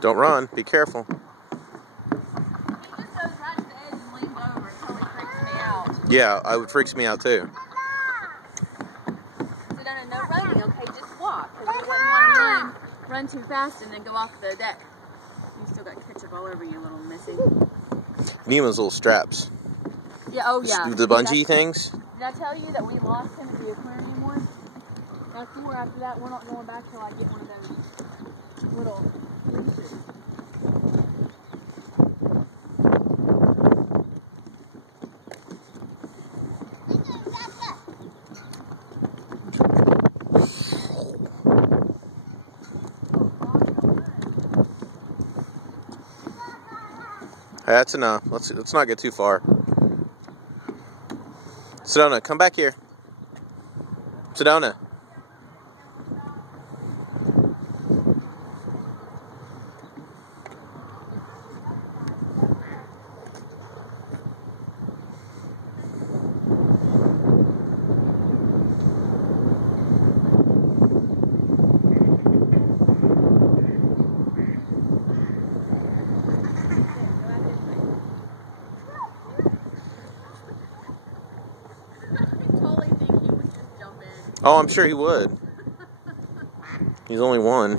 Don't run. Be careful. He just goes right to the edge and leans over. It totally freaks me out. Yeah, it freaks me out too. So no running, okay? Just walk. Because you wouldn't want to run too fast and then go off the deck. You still got ketchup all over you, little missy. Nemo's little straps. Yeah, oh yeah. The bungee things? Did I tell you that we lost him at the aquarium once? That's more after that. We're not going back till I get one of those little leashes. That's enough. Let's not get too far. Sedona, come back here. Sedona. Oh, I'm sure he would. He's only one.